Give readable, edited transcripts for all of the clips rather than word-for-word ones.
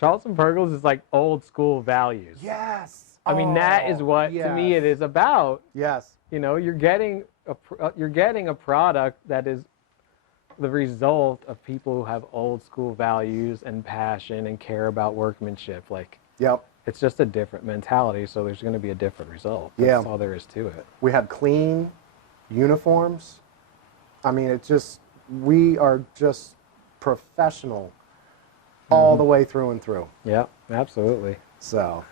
Charleston Pergolas is like old school values. Yes. I mean, that is what yes. to me it is about. Yes. You know, you're getting a product that is the result of people who have old school values and passion and care about workmanship. Like, Yep. it's just a different mentality, so there's going to be a different result. Yeah. That's all there is to it. We have clean uniforms. I mean, it's just, we are just professional all the way through and through. Yeah, absolutely. So,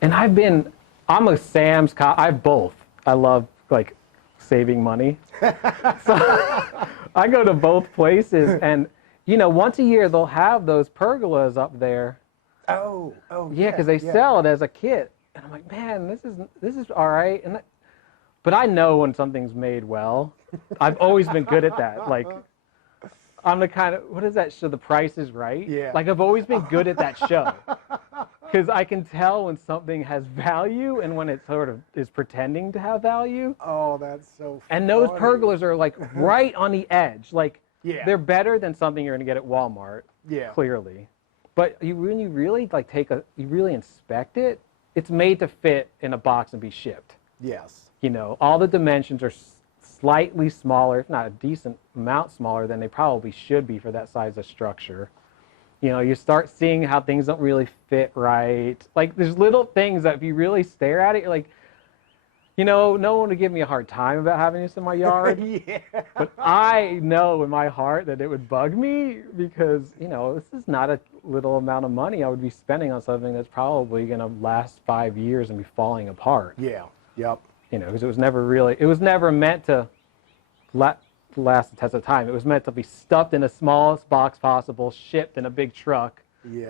And I'm a Sam's cop. I have both. I love like saving money. So I go to both places, and you know, once a year they'll have those pergolas up there. oh, Yeah, because they sell it as a kit, and I'm like, man, this is all right. But I know when something's made well. I've always been good at that. Like, I'm the kind of, what is that show? The Price is Right. Yeah. Like, I've always been good at that show. Because I can tell when something has value and when it sort of is pretending to have value. Oh, that's so funny. And those pergolas are like right on the edge. Like, Yeah. they're better than something you're going to get at Walmart. Yeah. Clearly. But when you really like you really inspect it, it's made to fit in a box and be shipped. Yes. You know, all the dimensions are slightly smaller, if not a decent amount smaller than they probably should be for that size of structure. You know, you start seeing how things don't really fit right. Like, there's little things that if you really stare at it, you're like, you know, no one would give me a hard time about having this in my yard. Yeah. But I know in my heart that it would bug me because, you know, this is not a little amount of money I would be spending on something that's probably going to last 5 years and be falling apart. Yeah. Yep. You know, because it was never meant to last the test of time. It was meant to be stuffed in the smallest box possible, shipped in a big truck,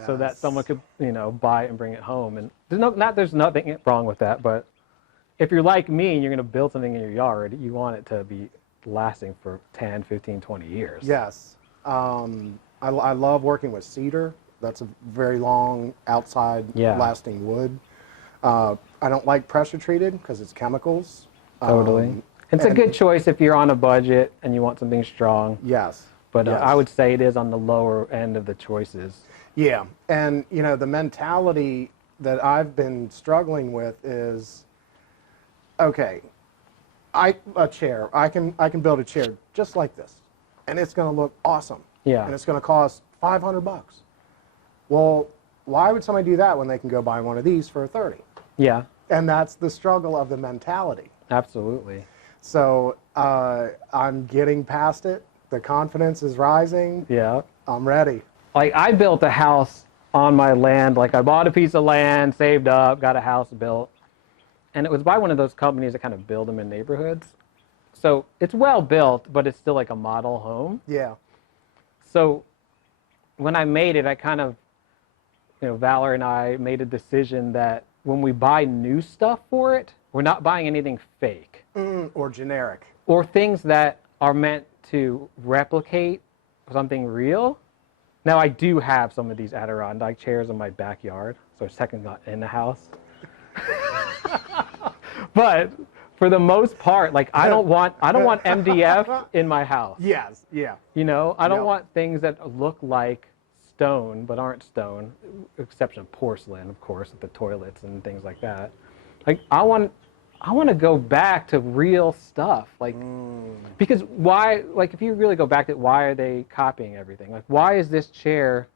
so that someone could, you know, buy it and bring it home. And there's nothing wrong with that, but if you're like me and you're going to build something in your yard, you want it to be lasting for 10, 15, 20 years. Yes. I love working with cedar. That's a very long outside lasting wood. I don't like pressure treated because it's chemicals. Totally. It's a good choice if you're on a budget and you want something strong. Yes. But yes. I would say it is on the lower end of the choices. Yeah. And, you know, the mentality that I've been struggling with is, okay, a chair. I can build a chair just like this, and it's going to look awesome. Yeah. And it's going to cost $500. Well, why would somebody do that when they can go buy one of these for $30? Yeah. And that's the struggle of the mentality. Absolutely. So I'm getting past it. The confidence is rising. Yeah. I'm ready. Like, I built a house on my land. Like, I bought a piece of land, saved up, got a house built. And it was by one of those companies that kind of build them in neighborhoods. So it's well built, but it's still like a model home. Yeah. So when I made it, I kind of, you know, Valor and I made a decision that when we buy new stuff for it, we're not buying anything fake. Or generic. Or things that are meant to replicate something real. Now, I do have some of these Adirondack chairs in my backyard, so it's technically not in the house. But for the most part, like, I don't want MDF in my house. Yes. Yeah. You know, I don't No. want things that look like stone but aren't stone, exception of porcelain, of course, with the toilets and things like that. Like, I want to go back to real stuff, like, because why? Like, if you really go back to it, why are they copying everything? Like, why is this chair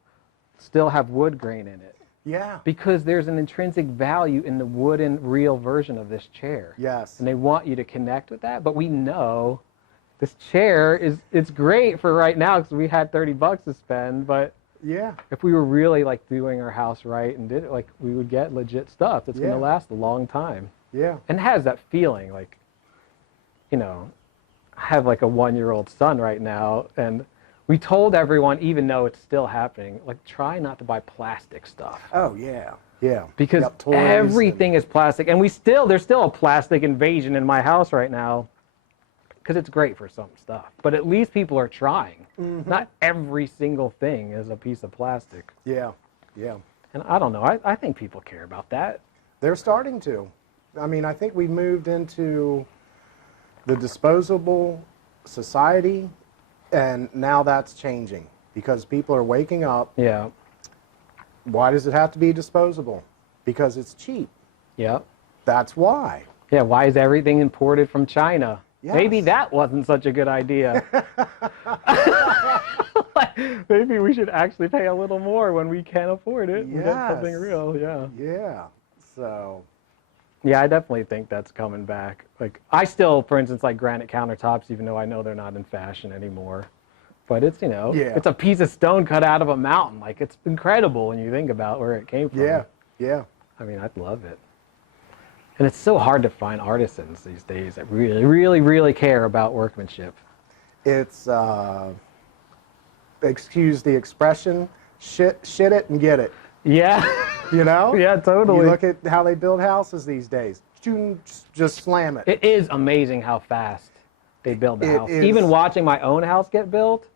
still have wood grain in it? Yeah. Because there's an intrinsic value in the wooden real version of this chair. Yes. And they want you to connect with that, but we know this chair it's great for right now because we had $30 to spend, but Yeah. if we were really like doing our house right and did it, like, we would get legit stuff that's going to last a long time. Yeah. And it has that feeling, like, you know, I have like a 1-year-old son right now, and we told everyone, even though it's still happening, like, try not to buy plastic stuff. Oh yeah. Yeah. Because Yep, toys everything is plastic, and there's still a plastic invasion in my house right now, because it's great for some stuff. But at least people are trying. Not every single thing is a piece of plastic. Yeah. Yeah. And I don't know. I think people care about that. They're starting to. I mean, I think we moved into the disposable society, and now that's changing because people are waking up, Yeah. Why does it have to be disposable? Because it's cheap. Yep. That's why. Yeah, why is everything imported from China? Yes. Maybe that wasn't such a good idea. Maybe we should actually pay a little more when we can afford it and get something Yes. real. Yeah. Yeah. So, Yeah, I definitely think that's coming back. Like, I still, for instance, like granite countertops, even though I know they're not in fashion anymore. But it's, you know, Yeah. it's a piece of stone cut out of a mountain. Like, it's incredible when you think about where it came from. yeah. Yeah. I mean, I'd love it. And it's so hard to find artisans these days that really, really, really care about workmanship. It's, excuse the expression, shit it and get it. Yeah. You know? Yeah, totally. You look at how they build houses these days. Just slam it. It is amazing how fast they build the It house. is. Even watching my own house get built,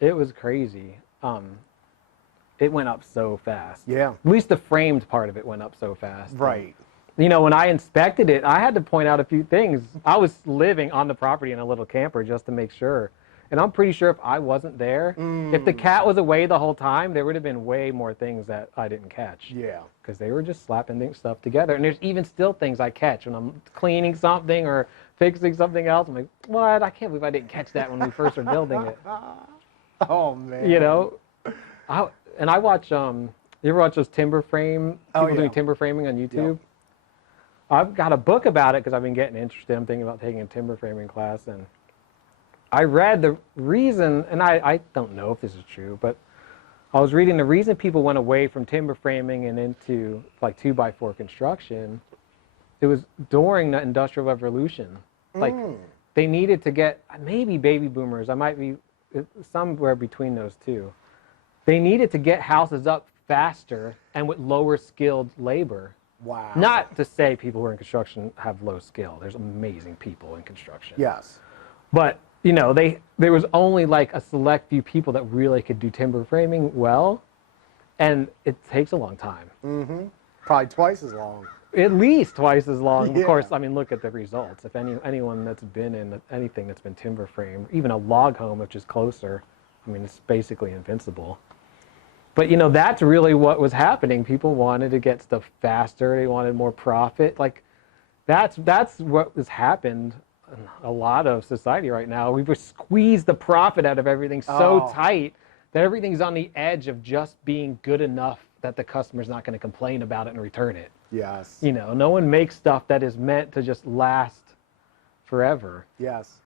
it was crazy. It went up so fast. Yeah. At least the framed part of it went up so fast. Right. You know, when I inspected it, I had to point out a few things. I was living on the property in a little camper just to make sure. And I'm pretty sure if I wasn't there, if the cat was away the whole time, there would have been way more things that I didn't catch. Yeah. Because they were just slapping stuff together. And there's even still things I catch when I'm cleaning something or fixing something else. I'm like, what? I can't believe I didn't catch that when we first were building it. Oh, man. You know? I watch, you ever watch those timber frame, people doing timber framing on YouTube? Yep. I've got a book about it because I've been getting interested. I'm thinking about taking a timber framing class. And I read the reason, and I don't know if this is true, but I was reading the reason people went away from timber framing and into like 2x4 construction. It was during the Industrial Revolution. Like they needed to get, maybe baby boomers, I might be somewhere between those two. They needed to get houses up faster and with lower skilled labor. Wow. Not to say people who are in construction have low skill. There's amazing people in construction. Yes. But, you know, there was only like a select few people that really could do timber framing well. And it takes a long time. Mm-hmm. Probably twice as long. At least twice as long. Yeah. Of course, I mean, look at the results. If anyone that's been in anything that's been timber framed, even a log home, which is closer, I mean, it's basically invincible. But, you know, that's really what was happening. People wanted to get stuff faster. They wanted more profit. Like, that's what has happened in a lot of society right now. We've squeezed the profit out of everything so tight that everything's on the edge of just being good enough that the customer's not going to complain about it and return it. Yes. You know, no one makes stuff that is meant to just last forever. Yes.